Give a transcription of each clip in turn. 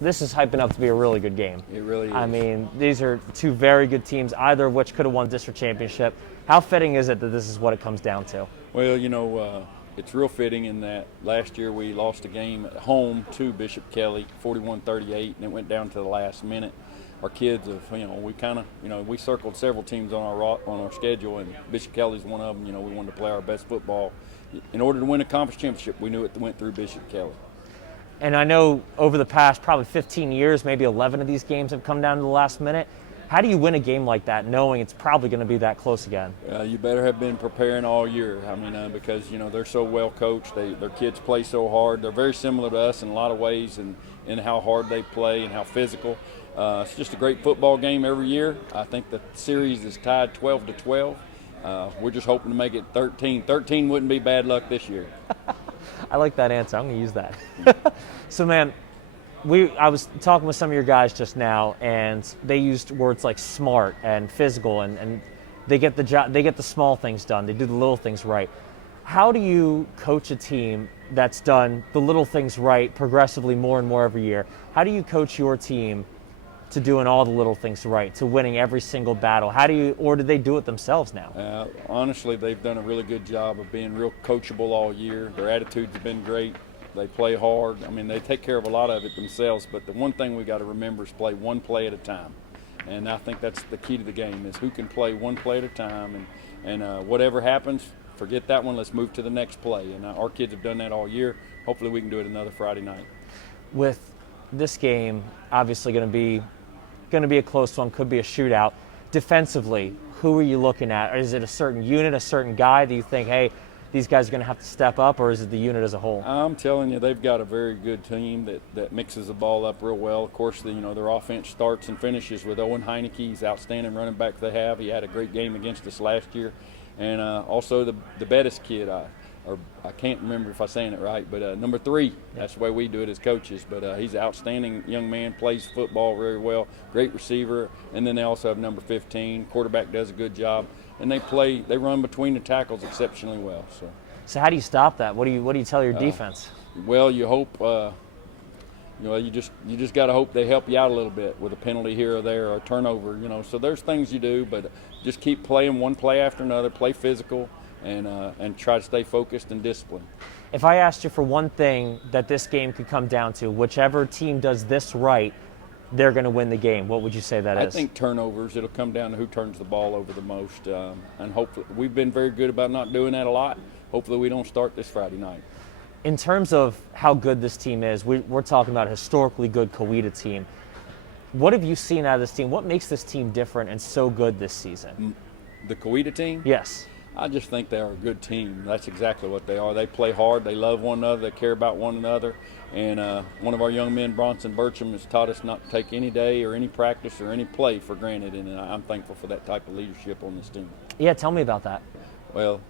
This is hyping up to be a really good game. It really is. I mean, these are two very good teams, either of which could have won district championship. How fitting is it that this is what it comes down to? Well, it's real fitting in that last year we lost a game at home to Bishop Kelly, 41-38, and it went down to the last minute. Our kids have, we circled several teams on our schedule, and Bishop Kelly's one of them. We wanted to play our best football. In order to win a conference championship, we knew it went through Bishop Kelly. And I know over the past probably 15 years, maybe 11 of these games have come down to the last minute. How do you win a game like that knowing it's probably going to be that close again? You better have been preparing all year. Because, they're so well coached. Their kids play so hard. They're very similar to us in a lot of ways in how hard they play and how physical. It's just a great football game every year. I think the series is tied 12-12. We're just hoping to make it 13. 13 wouldn't be bad luck this year. I like that answer. I'm going to use that. So, man, I was talking with some of your guys just now, and they used words like smart and physical, and they get the small things done. They do the little things right. How do you coach a team that's done the little things right progressively more and more every year? How do you coach your team to doing all the little things right, to winning every single battle? Or do they do it themselves now? Honestly, they've done a really good job of being real coachable all year. Their attitudes have been great. They play hard. They take care of a lot of it themselves, but the one thing we got to remember is play one play at a time. And I think that's the key to the game, is who can play one play at a time, and whatever happens, forget that one, let's move to the next play. And our kids have done that all year. Hopefully we can do it another Friday night. With this game obviously going to be a close one, could be a shootout. Defensively, who are you looking at? Is it a certain unit, a certain guy that you think, hey, these guys are going to have to step up, or is it the unit as a whole? I'm telling you, they've got a very good team that mixes the ball up real well. Of course, their offense starts and finishes with Owen Heineke. He's outstanding running back they have. He had a great game against us last year. And also the Bettis kid, I can't remember if I'm saying it right, but number 3, that's the way we do it as coaches. But he's an outstanding young man, plays football very well, great receiver. And then they also have number 15. Quarterback does a good job. And they run between the tackles exceptionally well. So how do you stop that? What do you tell your defense? Well, you hope, you just got to hope they help you out a little bit with a penalty here or there or a turnover. So there's things you do, but just keep playing one play after another, play physical, and try to stay focused and disciplined. If I asked you for one thing that this game could come down to, whichever team does this right, they're going to win the game, what would you say that is? I think turnovers. It'll come down to who turns the ball over the most. And hopefully, we've been very good about not doing that a lot. Hopefully we don't start this Friday night. In terms of how good this team is, we're talking about a historically good Coweta team. What have you seen out of this team? What makes this team different and so good this season? The Coweta team? Yes. I just think they are a good team. That's exactly what they are. They play hard. They love one another. They care about one another. And one of our young men, Bronson Burcham, has taught us not to take any day or any practice or any play for granted. And I'm thankful for that type of leadership on this team. Yeah, tell me about that. Well,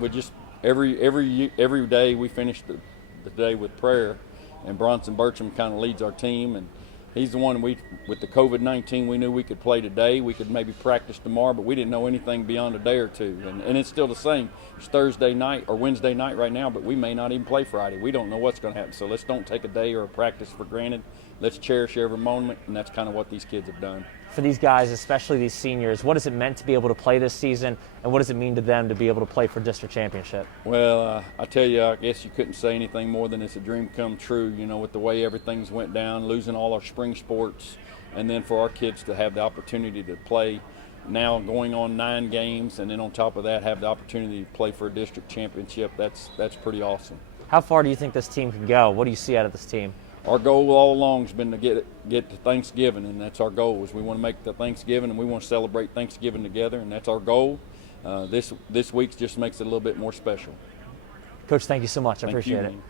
we just every day we finish the day with prayer, and Bronson Burcham kind of leads our team, and he's the one with the COVID-19, we knew we could play today. We could maybe practice tomorrow, but we didn't know anything beyond a day or two. And it's still the same. It's Thursday night or Wednesday night right now, but we may not even play Friday. We don't know what's going to happen. So let's don't take a day or a practice for granted. Let's cherish every moment, and that's kind of what these kids have done. For these guys, especially these seniors, what has it meant to be able to play this season, and what does it mean to them to be able to play for district championship? Well, I tell you, I guess you couldn't say anything more than it's a dream come true, with the way everything's went down, losing all our spring sports, and then for our kids to have the opportunity to play now going on 9 games, and then on top of that have the opportunity to play for a district championship. That's pretty awesome. How far do you think this team can go? What do you see out of this team? Our goal all along has been to get to Thanksgiving, and that's our goal. Is we want to make the Thanksgiving, and we want to celebrate Thanksgiving together, and that's our goal. This week just makes it a little bit more special. Coach, thank you so much. I appreciate it. Man.